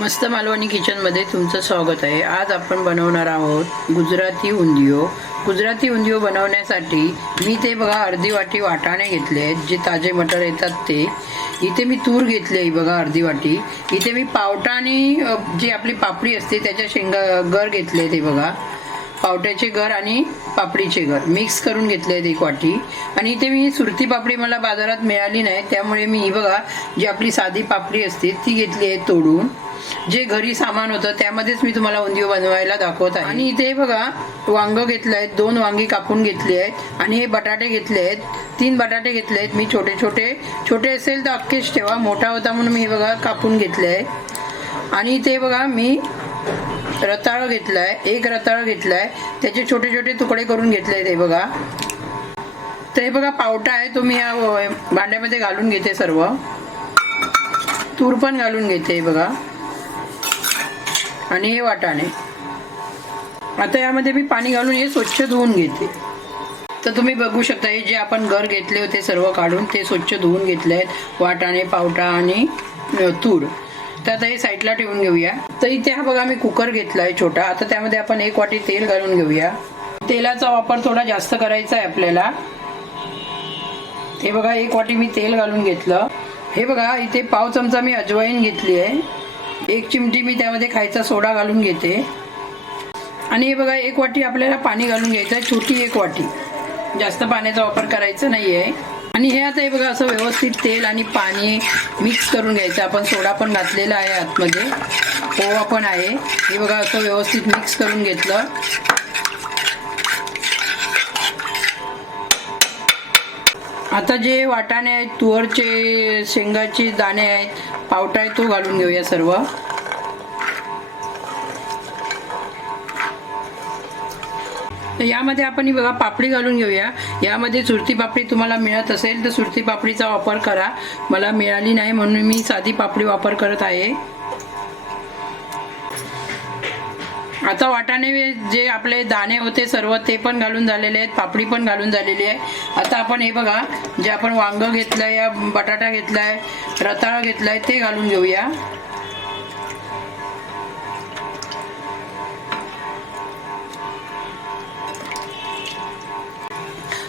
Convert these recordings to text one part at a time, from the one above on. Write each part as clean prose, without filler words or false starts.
मस्त मालवणी किचनमध्ये तुमचं स्वागत आहे। आज आपण बनवणार आहोत गुजराती उंधियू। गुजराती उंधियू बनवण्यासाठी मी ते बघा अर्धी वाटी वाटाणे घेतले आहेत, जे ताजे मटर येतात ते। इथे मी तूर घेतली आहे बघा अर्धी वाटी। इथे मी पावटा आणि जी आपली पापडी असते त्याच्या शेंगा गर घेतले ते बघा, पावट्याचे गर आणि पापडीचे गर मिक्स करून घेतले आहेत एक वाटी। आणि इथे मी सुरती पापडी मला बाजारात मिळाली नाही, त्यामुळे मी ही बघा जी आपली साधी पापडी असते ती घेतली आहे तोडून। जे घरी सामान होतं त्यामध्येच मी तुम्हाला उंधियू बनवायला दाखवत आहे। आणि इथे बघा वांग घेतले आहेत, 2 वांगी कापून घेतली आहेत। आणि हे बटाटे घेतले आहेत, 3 बटाटे घेतले आहेत मी। छोटे छोटे असेल तर अख्खेच ठेवा, मोठा होता म्हणून मी हे बघा कापून घेतले आहे। आणि इथे बघा मी रताळ घेतलाय, 1 रताळ घेतलाय, त्याचे छोटे छोटे तुकडे करून घेतले ते बघा। तर हे बघा पावटा आहे, तो मी या भांड्यामध्ये घालून घेते सर्व। तूर पण घालून घेते बघा, आणि हे वाटाणे। आता यामध्ये मी पाणी घालून हे स्वच्छ धुवून घेते। तर तुम्ही बघू शकता हे जे आपण गर घेतले होते सर्व काढून ते स्वच्छ धुवून घेतले आहेत, वाटाणे, पावटा आणि तूर। तर आता हे साईडला ठेवून घेऊया। तर इथे हा बघा मी कुकर घेतलाय छोटा। आता त्यामध्ये आपण 1 वाटी तेल घालून घेऊया। तेलाचा वापर थोडा जास्त करायचा आहे आपल्याला। हे बघा 1 वाटी मी तेल घालून घेतलं। हे बघा इथे पाव चमचा मी अजवाईन घेतली आहे, 1 चिमटी मी त्यामध्ये खायचा सोडा घालून घेते। आणि हे बघा 1 वाटी आपल्याला पाणी घालून घ्यायचं आहे, छोटी 1 वाटी, जास्त पाण्याचा वापर करायचा नाहीये। आणि हे आता हे बघा असं व्यवस्थित तेल आणि पाणी मिक्स करून घ्यायचं। आपण सोडा पण घातलेला आहे आतमध्ये, ओवा पण आहे। हे बघा असं व्यवस्थित मिक्स करून घेतलं। आता जे वाटाणे आहेत, तुवरचे शेंगाचे दाणे आहेत, पावटा आहे तो घालून घेऊया सर्व। तर यामध्ये आपण ही बघा पापडी घालून घेऊया। यामध्ये सुरती पापडी तुम्हाला मिळत असेल तर सुरती पापडीचा वापर करा, मला मिळाली नाही म्हणून मी साधी पापडी वापर करत आहे। आता वाटाणे जे आपले दाणे होते सर्व ते पण घालून झालेले आहेत, पापडी पण घालून झालेली आहे। आता आपण हे बघा जे आपण वांग घेतलंय, या बटाटा घेतलाय, रताळा घेतलाय ते घालून घेऊया।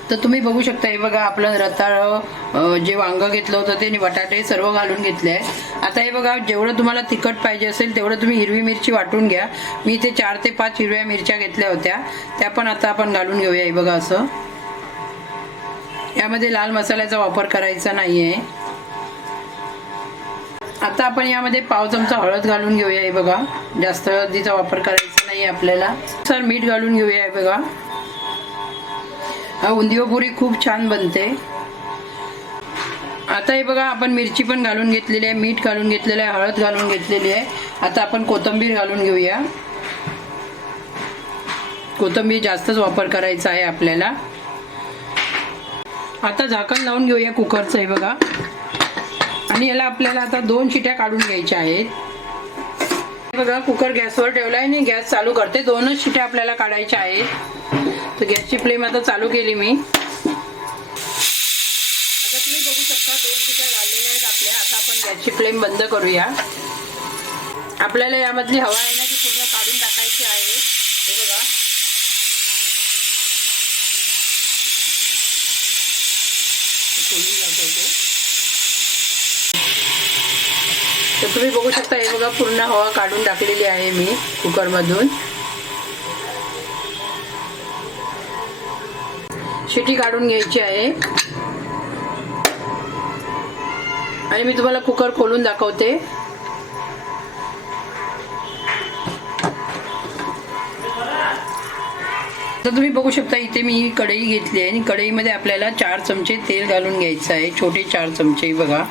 तर तुम्ही बघू शकता हे बघा आपलं रताळ, जे वांग घेतलं होतं ते, बटाटे सर्व घालून घेतले आहे। आता हे बघा जेवढं तुम्हाला तिखट पाहिजे असेल तेवढं तुम्ही हिरवी मिरची वाटून घ्या। मी इथे 4 ते 5 हिरव्या मिरच्या घेतल्या होत्या, त्या पण आता आपण घालून घेऊया। हे बघा असं, यामध्ये लाल मसाल्याचा वापर करायचा नाहीये। आता आपण यामध्ये पाव चमचा हळद घालून घेऊया। हे बघा जास्त हळदीचा वापर करायचा नाहीये आपल्याला। सर मीठ घालून घेऊया। हे बघा हा उंधियू पुरी खूप छान बनते। आता हे बघा आपण मिरची पण घालून घेतलेली आहे, मीठ घालून घेतलेलं आहे, हळद घालून घेतलेली आहे। आता आपण कोथिंबीर घालून घेऊया। कोथिंबीर जास्तच वापर करायचा आहे आपल्याला। आता झाकण लावून घेऊया कुकरचं। हे बघा, आणि याला आपल्याला आता 2 शिट्या काढून घ्यायच्या आहेत। हे बघा कुकर गॅसवर ठेवलाय आणि गॅस चालू करते, 2च शिट्या आपल्याला काढायच्या आहेत। तर गॅसची फ्लेम आता चालू केली मी। आता तुम्ही बघू शकता 2 शिट्या झालेल्या आहेत आपल्या। आता आपण गॅसची फ्लेम बंद करूया। आपल्याला यामधली हवा आहे ना ती पूर्ण काढून टाकायची आहे। हे बघा तर तुम्ही बघू शकता हे बघा पूर्ण हवा काढून टाकलेली आहे मी कुकर मधून। शिटी काढून घ्यायची आहे आणि मी तुम्हाला कुकर खोलून दाखवते। तर तुम्ही बघू शकता इथे मी कढई घेतली आहे आणि कढईमध्ये आपल्याला 4 चमचे तेल घालून घ्यायचं आहे, छोटे 4 चमचे बघा।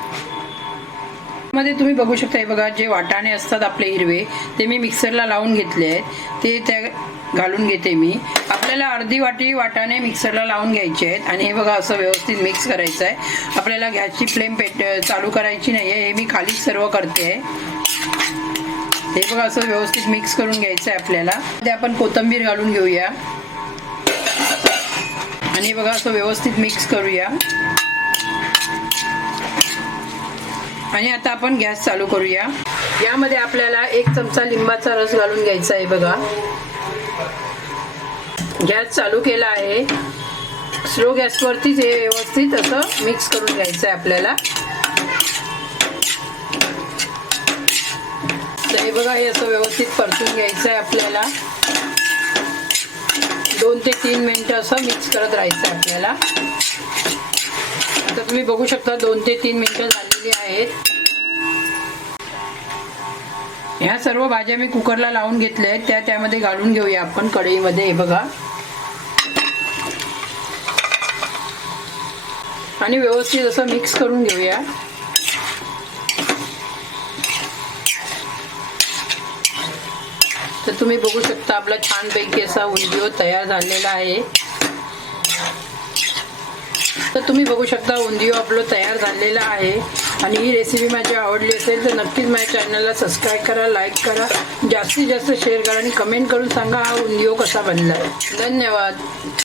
मध्ये तुम्ही बघू शकता हे बघा जे वाटाणे असतात आपले हिरवे ते मी मिक्सरला लावून घेतले आहेत, ते त्या घालून घेते मी। आपल्याला अर्धी वाटी वाटाणे मिक्सरला लावून घ्यायचे आहेत आणि हे बघा असं व्यवस्थित मिक्स करायचं आहे। आपल्याला गॅसची फ्लेम चालू करायची नाहीये, हे मी खालीच सर्व करते आहे। हे बघा असं व्यवस्थित मिक्स करून घ्यायचं आहे आपल्याला। ते आपण कोथिंबीर घालून घेऊया आणि बघा असं व्यवस्थित मिक्स करूया। आणि आता आपण गॅस चालू करूया। यामध्ये आपल्याला 1 चमचा लिंबाचा रस घालून घ्यायचा आहे बघा. गॅस चालू केला आहे. स्लो गॅसवरतीच हे व्यवस्थित असं मिक्स करून घ्यायचं आहे आपल्याला. तर हे बघा, हे असं व्यवस्थित परतून घ्यायचं आहे आपल्याला. 2 ते 3 मिनिटं असं मिक्स करत राहायचं आहे आपल्याला. आता तुम्ही बघू शकता 2 ते 3 मिनिटं झालेली आहेत. ह्या सर्व भाज्या मी कुकरला लावून घेतल्या आहेत. त्यामध्ये घालून घेऊया आपण कढईमध्ये. हे बघा, आणि व्यवस्थित असं मिक्स करून घेऊया. तर तुम्ही बघू शकता आपला छानपैकी असा उंधियो तयार झालेला आहे. तर तुम्ही बघू शकता उंधियो आपलं तयार झालेला आहे. आणि ही रेसिपी माझी आवडली असेल तर नक्कीच माझ्या चॅनलला सबस्क्राईब करा, लाईक करा, जास्तीत जास्त शेअर करा आणि कमेंट करून सांगा हा उंधियो कसा बनला आहे. धन्यवाद.